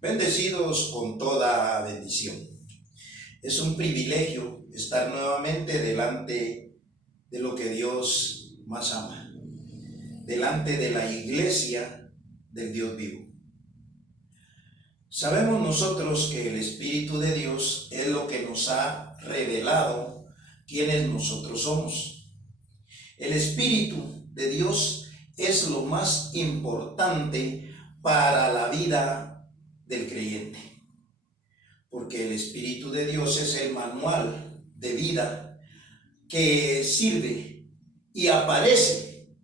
Bendecidos con toda bendición. Es un privilegio estar nuevamente delante de lo que Dios más ama, delante de la iglesia del Dios vivo. Sabemos nosotros que el Espíritu de Dios es lo que nos ha revelado quiénes nosotros somos. El Espíritu de Dios es lo más importante para la vida del creyente, porque el Espíritu de Dios es el manual de vida que sirve y aparece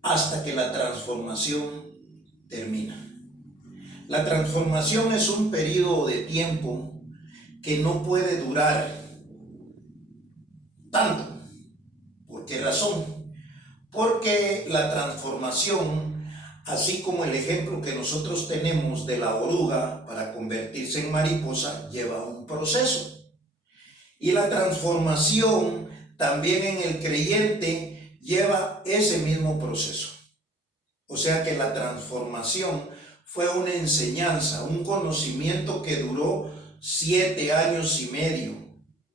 hasta que la transformación termina. La transformación es un periodo de tiempo que no puede durar tanto. ¿Por qué razón? Porque la transformación, así como el ejemplo que nosotros tenemos de la oruga para convertirse en mariposa, lleva un proceso. Y la transformación también en el creyente lleva ese mismo proceso. O sea que la transformación fue una enseñanza, un conocimiento que duró 7 años y medio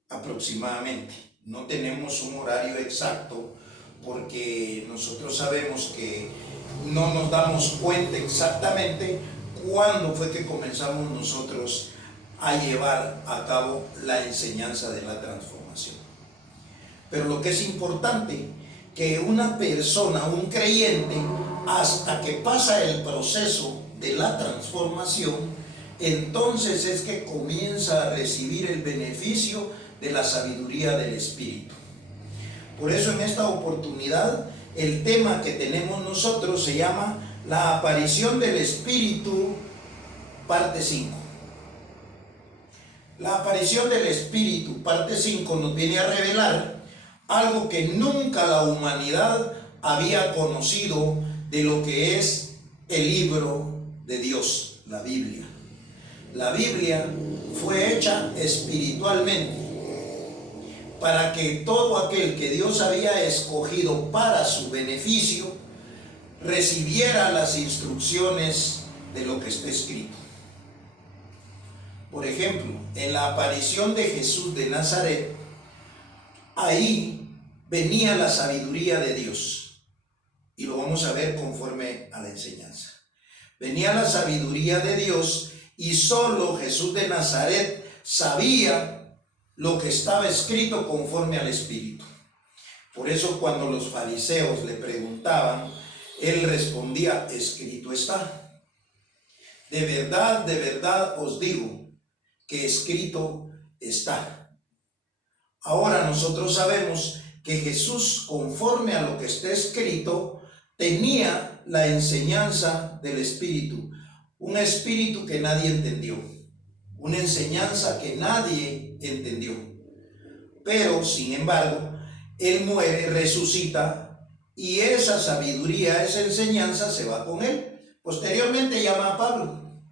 aproximadamente. No tenemos un horario exacto porque nosotros sabemos que no nos damos cuenta exactamente cuándo fue que comenzamos nosotros a llevar a cabo la enseñanza de la transformación. Pero lo que es importante, que una persona, un creyente, hasta que pasa el proceso de la transformación, entonces es que comienza a recibir el beneficio de la sabiduría del Espíritu. Por eso en esta oportunidad el tema que tenemos nosotros se llama la aparición del Espíritu, parte 5. La aparición del Espíritu, parte 5, nos viene a revelar algo que nunca la humanidad había conocido de lo que es el libro de Dios, la Biblia. La Biblia fue hecha espiritualmente para que todo aquel que Dios había escogido para su beneficio recibiera las instrucciones de lo que está escrito. Por ejemplo, en la aparición de Jesús de Nazaret, ahí venía la sabiduría de Dios, y lo vamos a ver conforme a la enseñanza. Venía la sabiduría de Dios y solo Jesús de Nazaret sabía lo que estaba escrito conforme al Espíritu. Por eso cuando los fariseos le preguntaban, él respondía: escrito está. De verdad os digo que escrito está. Ahora nosotros sabemos que Jesús, conforme a lo que está escrito, tenía la enseñanza del Espíritu, un espíritu que nadie entendió, una enseñanza que nadie entendió. Pero, sin embargo, él muere, resucita, y esa sabiduría, esa enseñanza se va con él. Posteriormente llama a Pablo,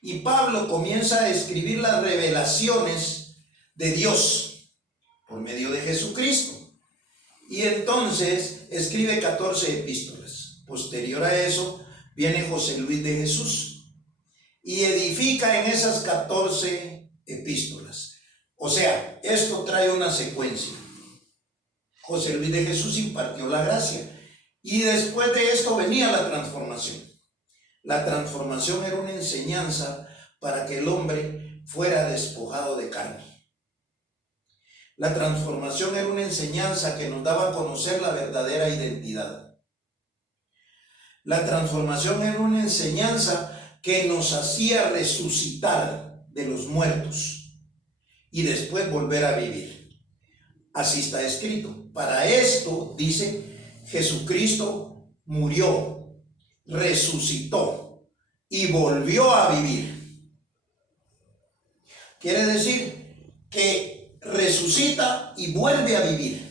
y Pablo comienza a escribir las revelaciones de Dios por medio de Jesucristo. Y entonces escribe 14 epístolas. Posterior a eso viene José Luis de Jesús y edifica en esas 14 epístolas. O sea, esto trae una secuencia. José Luis de Jesús impartió la gracia y después de esto venía la transformación. La transformación era una enseñanza para que el hombre fuera despojado de carne. La transformación era una enseñanza que nos daba a conocer la verdadera identidad. La transformación era una enseñanza que nos hacía resucitar de los muertos y después volver a vivir. Así está escrito. Para esto, dice, Jesucristo murió, resucitó y volvió a vivir. Quiere decir que resucita y vuelve a vivir,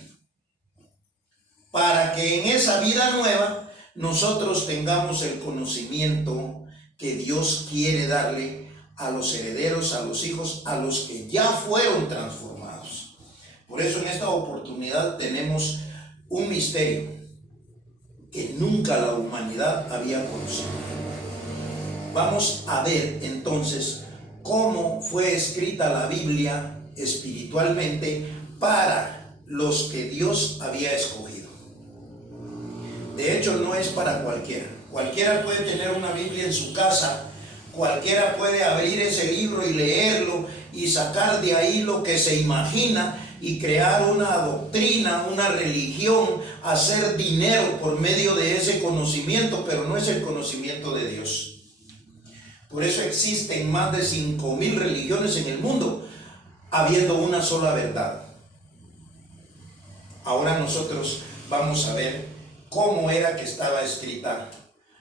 para que en esa vida nueva nosotros tengamos el conocimiento que Dios quiere darle a los herederos, a los hijos, a los que ya fueron transformados. Por eso en esta oportunidad tenemos un misterio que nunca la humanidad había conocido. vamos a ver entonces cómo fue escrita la Biblia espiritualmente para los que Dios había escogido. De hecho, no es para cualquiera. Cualquiera puede tener una Biblia en su casa, cualquiera puede abrir ese libro y leerlo y sacar de ahí lo que se imagina y crear una doctrina, una religión, hacer dinero por medio de ese conocimiento, pero no es el conocimiento de Dios. Por eso existen más de 5,000 religiones en el mundo, habiendo una sola verdad. Ahora nosotros vamos a ver cómo era que estaba escrita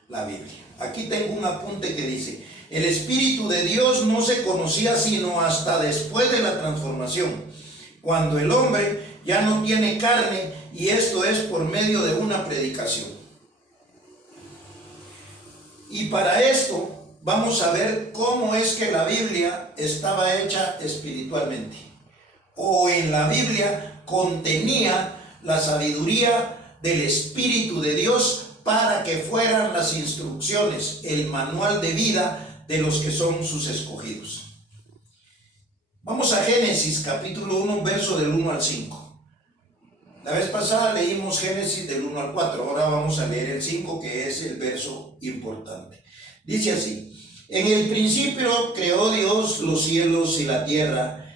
la Biblia. Aquí tengo un apunte que dice: el Espíritu de Dios no se conocía sino hasta después de la transformación, cuando el hombre ya no tiene carne, y esto es por medio de una predicación. Y para esto vamos a ver cómo es que la Biblia estaba hecha espiritualmente, o en la Biblia contenía la sabiduría del Espíritu de Dios para que fueran las instrucciones, el manual de vida de los que son sus escogidos. Vamos a Génesis capítulo 1, verso del 1 al 5. La vez pasada leímos Génesis del 1 al 4, ahora vamos a leer el 5, que es el verso importante. Dice así: en el principio creó Dios los cielos y la tierra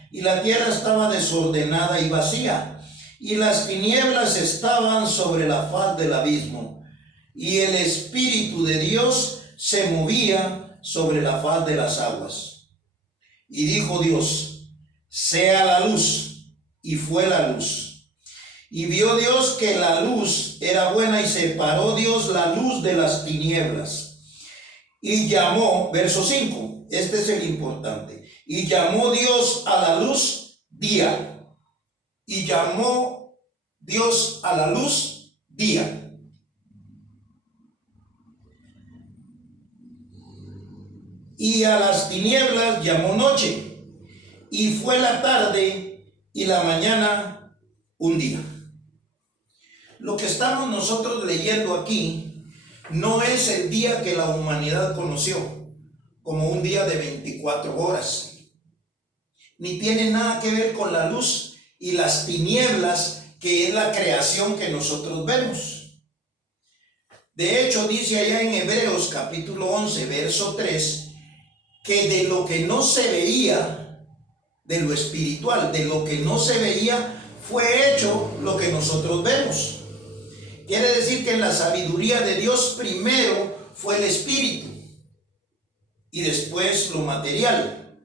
estaba desordenada y vacía, y las tinieblas estaban sobre la faz del abismo, y el Espíritu de Dios se movía sobre la faz de las aguas. Y dijo Dios: sea la luz, y fue la luz. Y vio Dios que la luz era buena, y separó Dios la luz de las tinieblas. Y llamó, verso 5, este es el importante: y llamó Dios a la luz día. Y llamó Dios a la luz día. Y a las tinieblas llamó noche. Y fue la tarde y la mañana un día. Lo que estamos nosotros leyendo aquí no es el día que la humanidad conoció como un día de 24 horas, ni tiene nada que ver con la luz y las tinieblas, que es la creación que nosotros vemos. De hecho, dice allá en Hebreos capítulo 11, verso 3, que de lo que no se veía, de lo espiritual, de lo que no se veía, fue hecho lo que nosotros vemos. Quiere decir que en la sabiduría de Dios primero fue el espíritu y después lo material.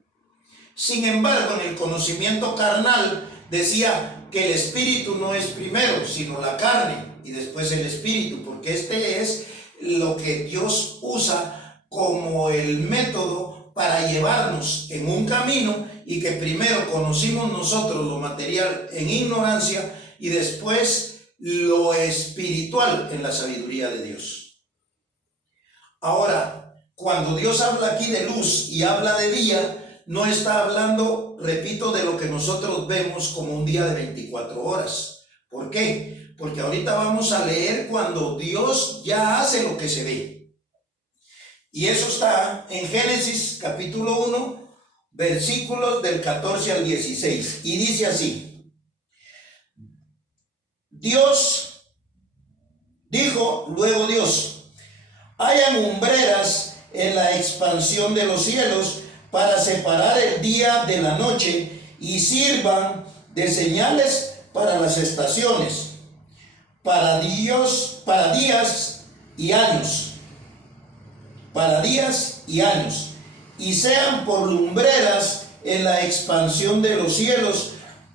Sin embargo, en el conocimiento carnal decía que el espíritu no es primero, sino la carne, y después el espíritu, porque este es lo que Dios usa como el método para llevarnos en un camino, y que primero conocimos nosotros lo material en ignorancia y después lo espiritual en la sabiduría de Dios. Ahora, cuando Dios habla aquí de luz y habla de día, no está hablando, repito, de lo que nosotros vemos como un día de 24 horas. ¿Por qué? Porque ahorita vamos a leer cuando Dios ya hace lo que se ve. Y eso está en Génesis capítulo 1, versículos del 14 al 16. Y dice así: Dios dijo, luego Dios: hayan umbreras en la expansión de los cielos para separar el día de la noche, y sirvan de señales para las estaciones, para días y años, y sean por lumbreras en la expansión de los cielos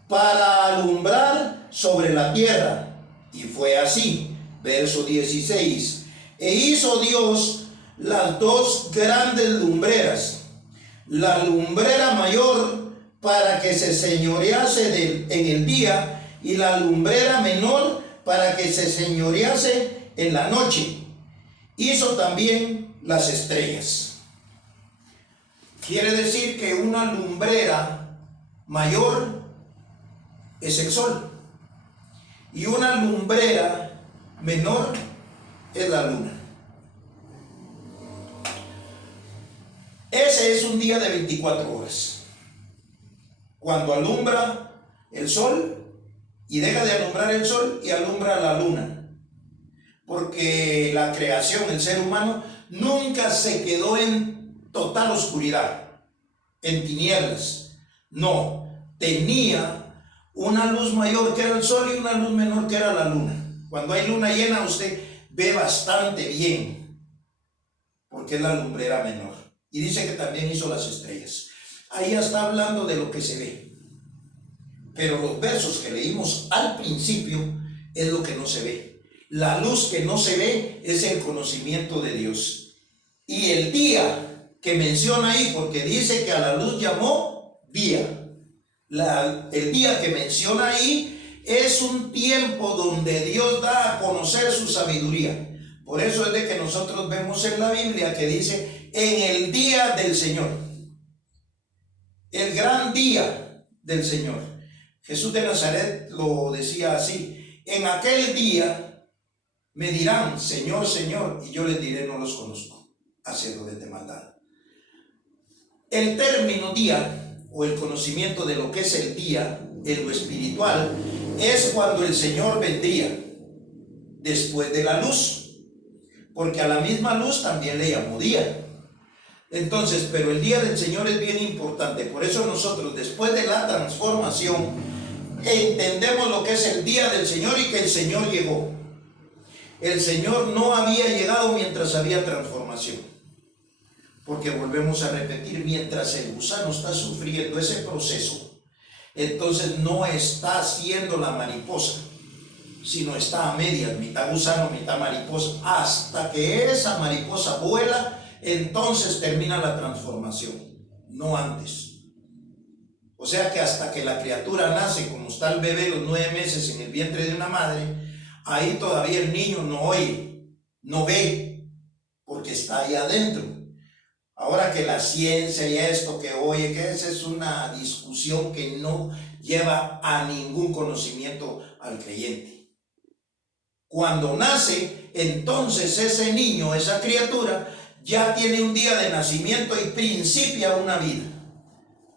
para alumbrar sobre la tierra. Y fue así. Verso 16: e hizo Dios las dos grandes lumbreras, la lumbrera mayor para que se señorease en el día, y la lumbrera menor para que se señorease en la noche. Hizo también las estrellas. Quiere decir que una lumbrera mayor es el sol, y una lumbrera menor es la luna. Ese es un día de 24 horas. Cuando alumbra el sol y deja de alumbrar el sol y alumbra la luna. Porque la creación, el ser humano, nunca se quedó en total oscuridad, en tinieblas. No, tenía una luz mayor que era el sol y una luz menor que era la luna. Cuando hay luna llena usted ve bastante bien, porque es la lumbrera menor. Y dice que también hizo las estrellas. Ahí ya está hablando de lo que se ve. Pero los versos que leímos al principio es lo que no se ve. La luz que no se ve es el conocimiento de Dios. Y el día que menciona ahí, porque dice que a la luz llamó día. El día que menciona ahí es un tiempo donde Dios da a conocer su sabiduría. Por eso es de que nosotros vemos en la Biblia que dice en el día del Señor. El gran día del Señor. Jesús de Nazaret lo decía así: en aquel día me dirán, Señor, Señor, y yo les diré, no los conozco, hacedores de maldad. El término día, o el conocimiento de lo que es el día, en lo espiritual, es cuando el Señor vendría después de la luz, porque a la misma luz también le llamó día. Entonces, pero el día del Señor es bien importante. Por eso nosotros, después de la transformación, entendemos lo que es el día del Señor y que el Señor llegó. El Señor no había llegado mientras había transformación, porque volvemos a repetir, mientras el gusano está sufriendo ese proceso, entonces no está haciendo la mariposa, sino está a medias, mitad gusano, mitad mariposa. Hasta que esa mariposa vuela, entonces termina la transformación, no antes. O sea que hasta que la criatura nace, como está el bebé los 9 meses en el vientre de una madre, ahí todavía el niño no oye, no ve, porque está ahí adentro. Ahora que la ciencia y esto que oye, que esa es una discusión que no lleva a ningún conocimiento al creyente. Cuando nace, entonces ese niño, esa criatura, ya tiene un día de nacimiento y principia una vida.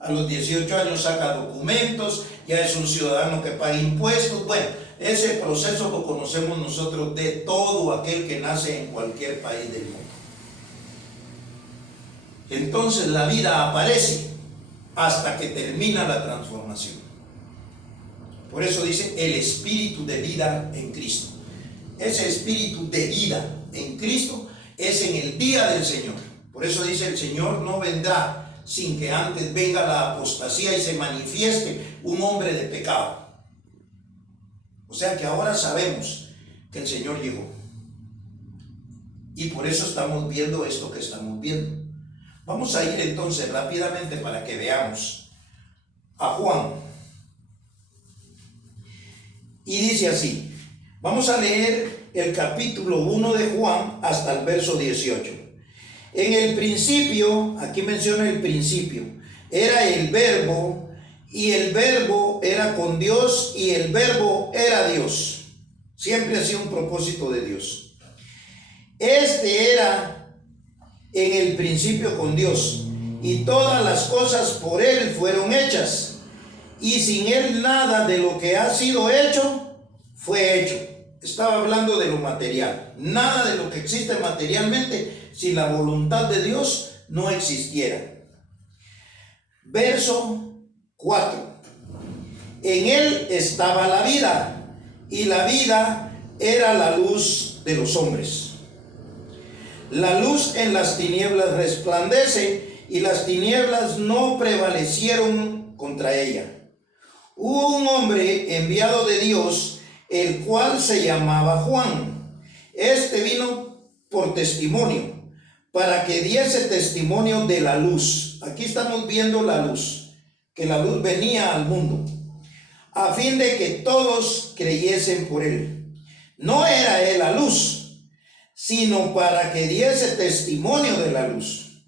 A los 18 años saca documentos, ya es un ciudadano que paga impuestos. Bueno, ese proceso lo conocemos nosotros de todo aquel que nace en cualquier país del mundo. Entonces la vida aparece hasta que termina la transformación. Por eso dice el espíritu de vida en Cristo. Ese espíritu de vida en Cristo es en el día del Señor. Por eso dice el Señor no vendrá sin que antes venga la apostasía y se manifieste un hombre de pecado. O sea que ahora sabemos que el Señor llegó. Y por eso estamos viendo esto que estamos viendo. Vamos a ir entonces rápidamente para que veamos a Juan. Y dice así, vamos a leer el capítulo 1 de Juan hasta el verso 18. En el principio, aquí menciona el principio, era el verbo, y el verbo era con Dios, y el verbo era Dios. Siempre ha sido un propósito de Dios. Este era en el principio con Dios, y todas las cosas por Él fueron hechas, y sin Él nada de lo que ha sido hecho fue hecho. Estaba hablando de lo material. Nada de lo que existe materialmente, sin la voluntad de Dios, no existiera. Verso 4. En Él estaba la vida, y la vida era la luz de los hombres. La luz en las tinieblas resplandece, y las tinieblas no prevalecieron contra ella. Hubo un hombre enviado de Dios, el cual se llamaba Juan. Este vino por testimonio, para que diese testimonio de la luz. Aquí estamos viendo la luz, que la luz venía al mundo, a fin de que todos creyesen por él. No era él la luz, sino para que diese testimonio de la luz.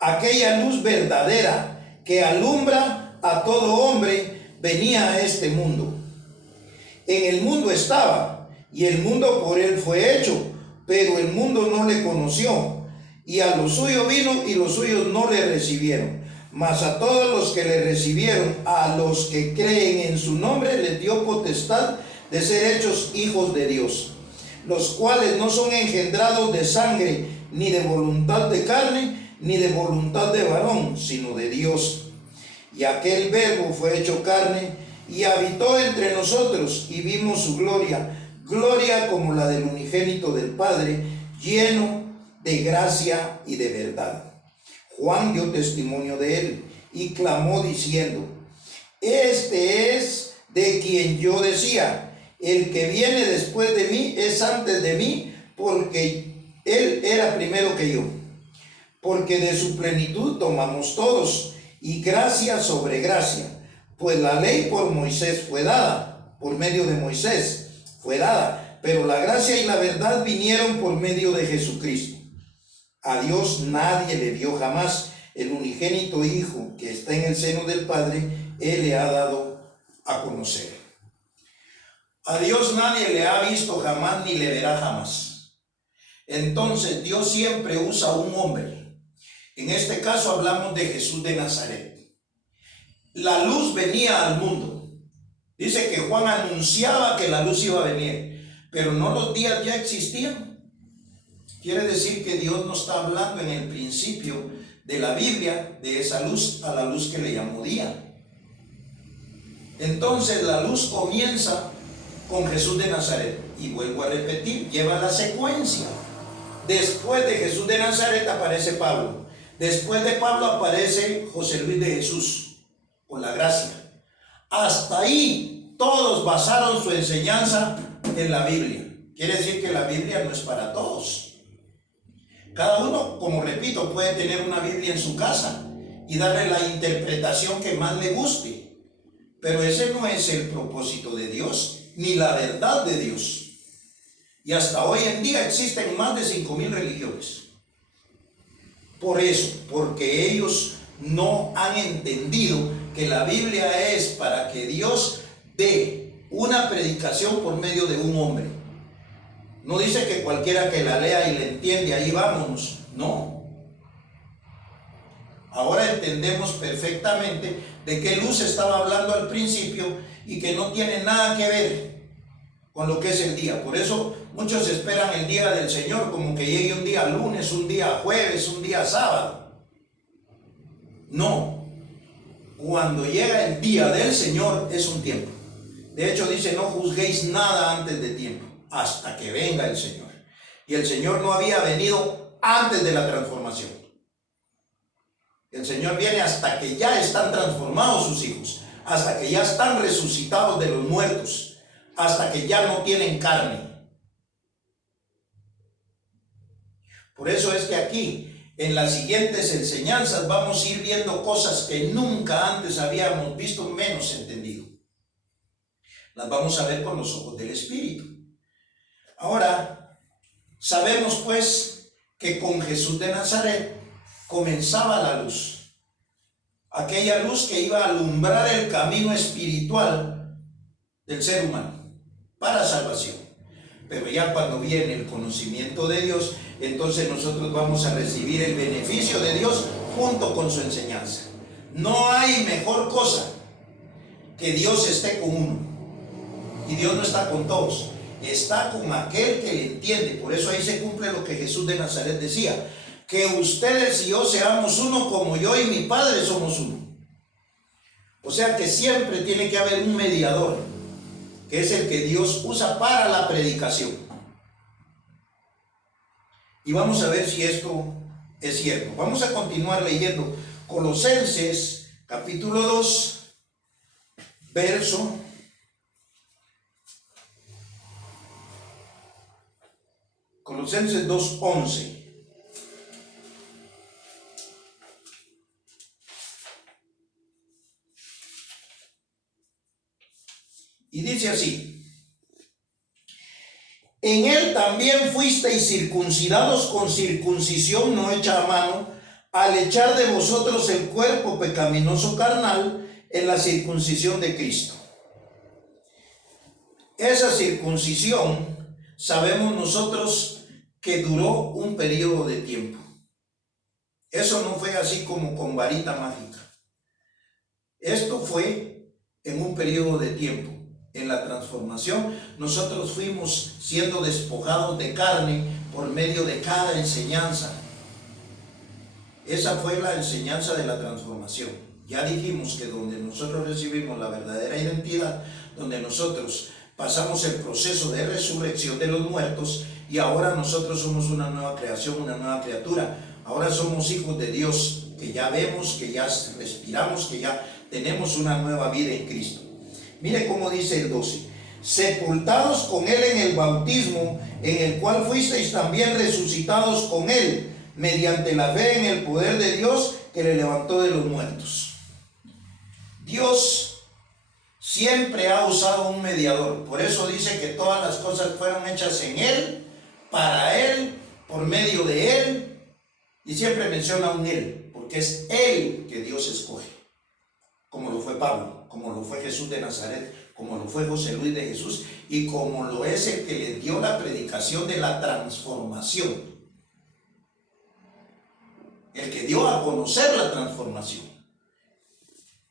Aquella luz verdadera que alumbra a todo hombre venía a este mundo. En el mundo estaba, y el mundo por él fue hecho, pero el mundo no le conoció. y a los suyos vino, y los suyos no le recibieron. Mas a todos los que le recibieron, a los que creen en su nombre, les dio potestad de ser hechos hijos de Dios, los cuales no son engendrados de sangre, ni de voluntad de carne, ni de voluntad de varón, sino de Dios. Y aquel Verbo fue hecho carne y habitó entre nosotros, y vimos su gloria, gloria como la del unigénito del Padre, lleno de gracia y de verdad. Juan dio testimonio de él y clamó diciendo: este es de quien yo decía, el que viene después de mí es antes de mí, porque él era primero que yo. Porque de su plenitud tomamos todos, y gracia sobre gracia. Pues la ley por Moisés fue dada, por medio de Moisés fue dada, pero la gracia y la verdad vinieron por medio de Jesucristo. A Dios nadie le vio jamás. El unigénito Hijo que está en el seno del Padre, Él le ha dado a conocer. A Dios nadie le ha visto jamás ni le verá jamás. Entonces Dios siempre usa un hombre. En este caso hablamos de Jesús de Nazaret. La luz venía al mundo. Dice que Juan anunciaba que la luz iba a venir, pero no los días ya existían. Quiere decir que Dios nos está hablando en el principio de la Biblia, de esa luz a la luz que le llamó día. Entonces la luz comienza con Jesús de Nazaret, y vuelvo a repetir, lleva la secuencia. Después de Jesús de Nazaret aparece Pablo. Después de Pablo aparece José Luis de Jesús, por la gracia. Hasta ahí todos basaron su enseñanza en la Biblia. Quiere decir que la Biblia no es para todos. Cada uno, como repito, puede tener una Biblia en su casa y darle la interpretación que más le guste. Pero ese no es el propósito de Dios, ni la verdad de Dios. Y hasta hoy en día existen más de 5,000 religiones. Por eso, porque ellos no han entendido que la Biblia es para que Dios dé una predicación por medio de un hombre. No dice que cualquiera que la lea y la entiende, ahí vámonos. No. Ahora entendemos perfectamente de qué luz estaba hablando al principio y que no tiene nada que ver con lo que es el día. Por eso muchos esperan el día del Señor como que llegue un día lunes, un día jueves, un día sábado. No. Cuando llega el día del Señor es un tiempo. De hecho dice: no juzguéis nada antes de tiempo, hasta que venga el Señor. Y el Señor no había venido antes de la transformación. El Señor viene hasta que ya están transformados sus hijos, hasta que ya están resucitados de los muertos, hasta que ya no tienen carne. Por eso es que aquí, en las siguientes enseñanzas, vamos a ir viendo cosas que nunca antes habíamos visto, menos entendido. Las vamos a ver con los ojos del Espíritu. Ahora, sabemos pues que con Jesús de Nazaret comenzaba la luz. Aquella luz que iba a alumbrar el camino espiritual del ser humano para salvación. Pero ya cuando viene el conocimiento de Dios, entonces nosotros vamos a recibir el beneficio de Dios junto con su enseñanza. No hay mejor cosa que Dios esté con uno. Y Dios no está con todos, está con aquel que le entiende. Por eso ahí se cumple lo que Jesús de Nazaret decía: que ustedes y yo seamos uno, como yo y mi Padre somos uno. O sea que siempre tiene que haber un mediador, que es el que Dios usa para la predicación. Y vamos a ver si esto es cierto. Vamos a continuar leyendo Colosenses capítulo 2, verso Colosenses 2:11. Y dice así: en él también fuisteis circuncidados con circuncisión no hecha a mano, al echar de vosotros el cuerpo pecaminoso carnal en la circuncisión de Cristo. Esa circuncisión, sabemos nosotros que duró un periodo de tiempo. Eso no fue así como con varita mágica. Esto fue en un periodo de tiempo. En la transformación, nosotros fuimos siendo despojados de carne por medio de cada enseñanza. Esa fue la enseñanza de la transformación. Ya dijimos que donde nosotros recibimos la verdadera identidad, donde nosotros pasamos el proceso de resurrección de los muertos, y ahora nosotros somos una nueva creación, una nueva criatura. Ahora somos hijos de Dios, que ya vemos, que ya respiramos, que ya tenemos una nueva vida en Cristo. Mire cómo dice el 12: sepultados con Él en el bautismo, en el cual fuisteis también resucitados con Él, mediante la fe en el poder de Dios que le levantó de los muertos. Dios siempre ha usado un mediador. Por eso dice que todas las cosas fueron hechas en Él, para Él, por medio de Él. Y siempre menciona un Él, porque es Él que Dios escoge. Como lo fue Pablo, como lo fue Jesús de Nazaret, como lo fue José Luis de Jesús, y como lo es el que le dio la predicación de la transformación. El que dio a conocer la transformación.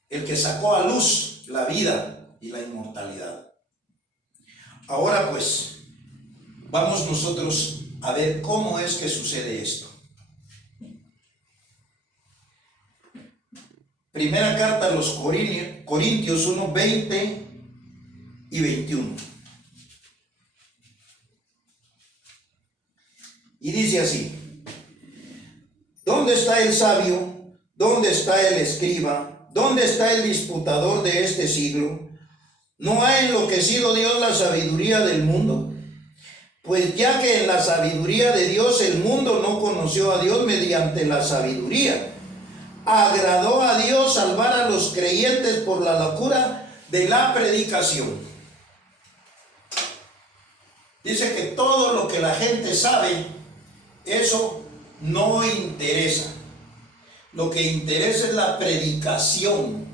El que sacó a luz la vida y la inmortalidad. Ahora pues, vamos nosotros a ver cómo es que sucede esto. Primera carta a los Corintios 1, 20 y 21. Y dice así: ¿dónde está el sabio? ¿Dónde está el escriba? ¿Dónde está el disputador de este siglo? ¿No ha enloquecido Dios la sabiduría del mundo? Pues ya que en la sabiduría de Dios el mundo no conoció a Dios mediante la sabiduría, agradó a Dios salvar a los creyentes por la locura de la predicación. Dice que todo lo que la gente sabe, eso no interesa. Lo que interesa es la predicación.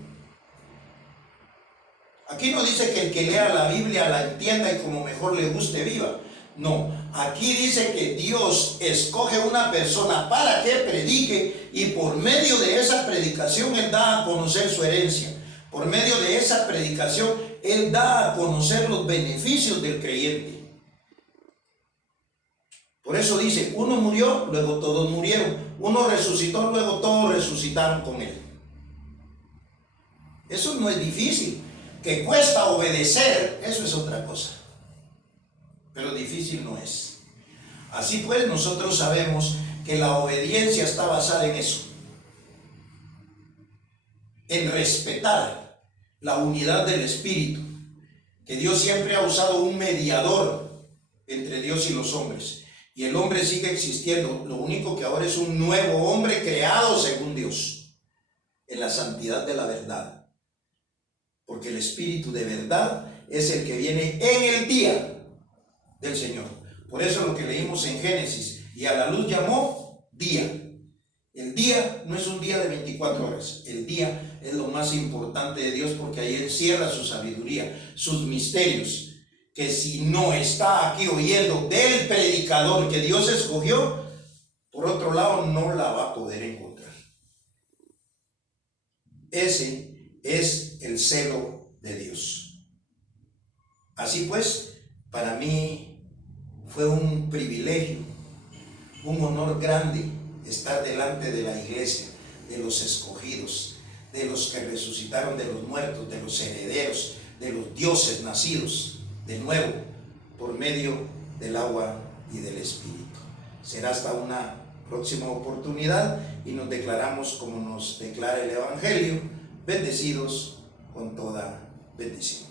Aquí no dice que el que lea la Biblia la entienda y como mejor le guste viva. No, aquí dice que Dios escoge una persona para que predique, y por medio de esa predicación Él da a conocer su herencia. Por medio de esa predicación Él da a conocer los beneficios del creyente. Por eso dice, uno murió, luego todos murieron. Uno resucitó, luego todos resucitaron con Él. Eso no es difícil. Que cuesta obedecer, eso es otra cosa. Pero difícil no es. Así pues, nosotros sabemos que la obediencia está basada en eso. En respetar la unidad del Espíritu. Que Dios siempre ha usado un mediador entre Dios y los hombres. Y el hombre sigue existiendo. Lo único que ahora es un nuevo hombre creado según Dios. En la santidad de la verdad. Porque el Espíritu de verdad es el que viene en el día del Señor. Por eso lo que leímos en Génesis: y a la luz llamó día. El día no es un día de 24 horas. El día es lo más importante de Dios, porque ahí encierra su sabiduría, sus misterios, que si no está aquí oyendo del predicador que Dios escogió, por otro lado no la va a poder encontrar. Ese es el celo de Dios. Así pues, para mí fue un privilegio, un honor grande estar delante de la iglesia, de los escogidos, de los que resucitaron de los muertos, de los herederos, de los dioses nacidos de nuevo por medio del agua y del Espíritu. Será hasta una próxima oportunidad y nos declaramos como nos declara el Evangelio, bendecidos con toda bendición.